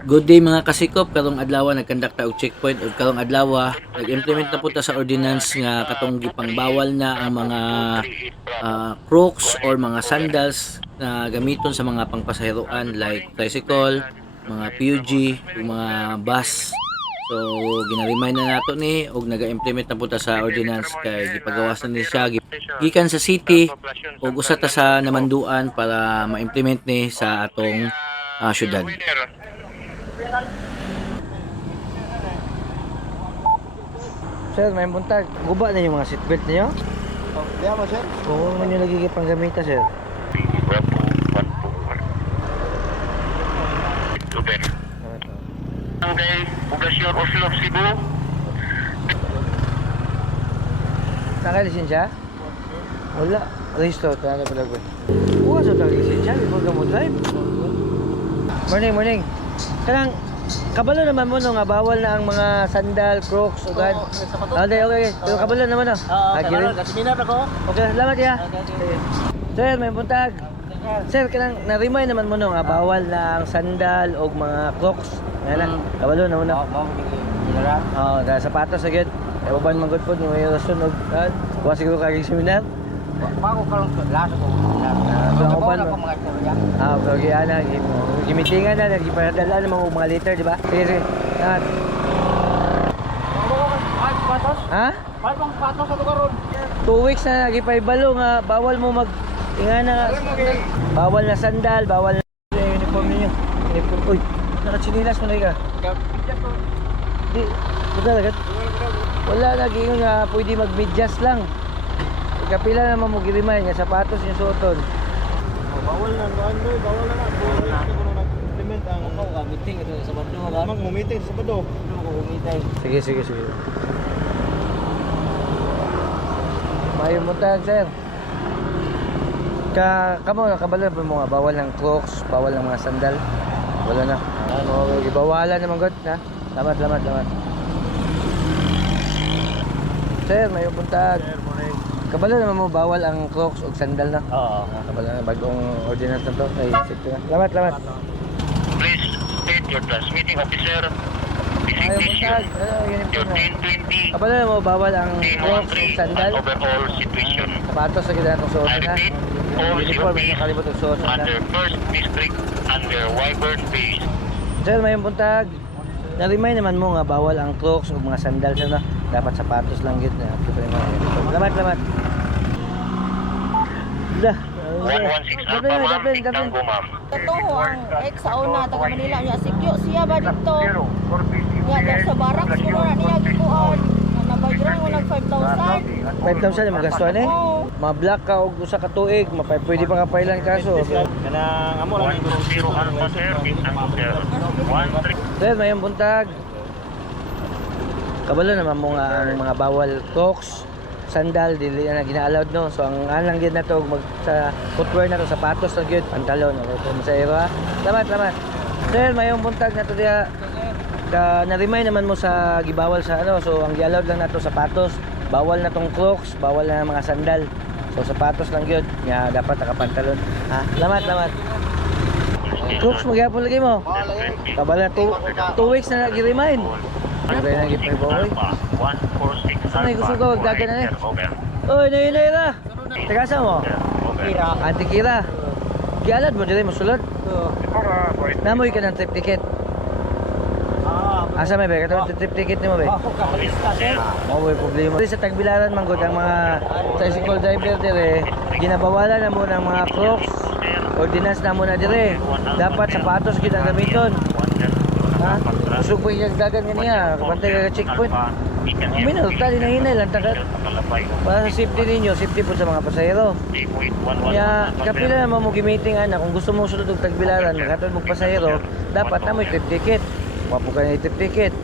Good day mga kasikop, karong adlaw nagkandak ta og checkpoint ug karong adlaw nag-implement na po ta sa ordinance nga katong gipangbawal na ang mga ah, crocs or mga sandals na gamiton sa mga pangpasaheroan like tricycle, mga PUG, ug mga bus. So gina-remind na nato ni ug naga-implement na po ta sa ordinance kay gipagawasan ni siya gi- gikan sa city ug usa ta sa namanduan para ma-implement ni sa atong ah, syudad. Sir, may buntag. Guba na yung mga seatbelt niyo? Diyan mo, sir. Oo, man yung nagiging panggamita, sir. Barangay Poblasyon Oslo, Cebu. Naka lisensya? Wala. Register, talaga pala ko. Bukas o talaga lisensya, before ka mo drive. Morning, morning. Kanang, kabalo naman mo no, nga bawal na ang mga sandal, crocs, ugad. Ah, okay, okay. Pero kabalo naman no. Ah, girin. Kasiminat ako. Okay, salamat ya. Sir, may buntag. Sir, kanang na-remind naman mo no, nga bawal na ang sandal o mga crocs. Nga kabalo na mo no. Mo mo ginara. Oo, oh, sapatos agad. E uban man gud pod mo yung rason og kan. Wa siguro kay seminar. Bago ka lang laso ko. Ah, so, ako ba, no? ko mga istorya. Ah, pero giana gimitingan na nagipadala na mga mga liter, di ba? Sige, sige. Lahat. Patos. Ha? Ay, pang patos sa lugar ron. Two weeks na nagipaybalo nga bawal mo mag inga na bawal na sandal, bawal na uniform ninyo. Uniform. Uy, nakachinilas mo na ka. Di, buta agad. Wala lagi yung nga pwede mag-medyas lang. Kapila naman mo giriman nga sapatos yung suoton. Bawal na ano, bawal na na. Bawal na ko nag-implement ang ako ka meeting ito sa Sabado nga. Mag mo meeting sa Sabado. Ano ko meeting. Sige, sige, sige. Mayo mo tayo, sir. Ka, kamo, kabalo pa mo nga, bawal ng crocs, bawal ng mga sandal. Wala na. Ano, ibawalan naman god, ha? Lamat, lamat, lamat. Sir, may puntag. Kabalo naman mo, bawal ang crocs o sandal na. Oo. Ah, kabalo na, bagong ordinance na to. Ay, safety na. Lamat, lamat. Please state your transmitting officer, na. 1020, Kabalo naman mo, bawal ang crocs o 1013, sandal. and overall situation. Sapatos sa kita itong suot na. all Uniform, COPs na. under 1st District under Wyvern Base Sir, may buntag. Na-remind naman mo nga bawal ang crocs o mga sandals na dapat sapatos lang yun. na Lamat, lamat. Dah. 116 Alpha Ma'am, Tango Ma'am. Totoo ang ex sa una taga Manila niya sikyo siya ba dito? Daw sa barracks ko na niya gikuan. Mo nag 5,000. 5,000 yung magastuhan eh. Oo. Ma-black ka o usa ka tuig, mapay pwede pa ka pailan kaso. Kanang amo lang 120 Alpha Sir, Tango Sir. 13 Sir, may buntag. Kabalo naman mo nga ang mga bawal crocs, sandal dili na gina-allowed no. So ang anang gyud na to mag sa footwear na to sapatos na gyud, pantalon okay po sa. Salamat, salamat. Sir, may buntag na to diya. Ka na-remind naman mo sa gibawal sa ano, so ang gi-allowed lang nato sapatos, bawal na tong crocs, bawal na mga sandal. So sapatos lang gyud, nga dapat nakapantalon. Ha, salamat, salamat. Crocs magyapon lagi mo. Kabala two, two weeks na nag-remind. Ano ba yung nag-ipay boy? Alpha 146 Ano, gusto ko, Alpha. dagan na eh. Oy, nainay ra. Taga sa mo? Kira. Anti Kira. Gialad mo diri mo sulod. Namoy ka ng trip ticket. Ah, Asa may ba? Katong trip ticket nimo ba? Mo may problema. Sa Tagbilaran man gud ang mga tricycle driver dire ginabawalan na mo ng mga crocs. Ordinance na mo na dire. Dapat sapatos gid ang gamiton. Ha? Gusto ko yung dagan niya. Bantay ka checkpoint. Minul, tali na hinay lang. Takat. Para sa safety ninyo, safety po sa mga pasahero. Kaya kapila naman mo gimiting ana kung gusto mo sulod og tagbilaran, katulad mo pasahero, dapat na mo trip ticket. Wapo ka na trip ticket.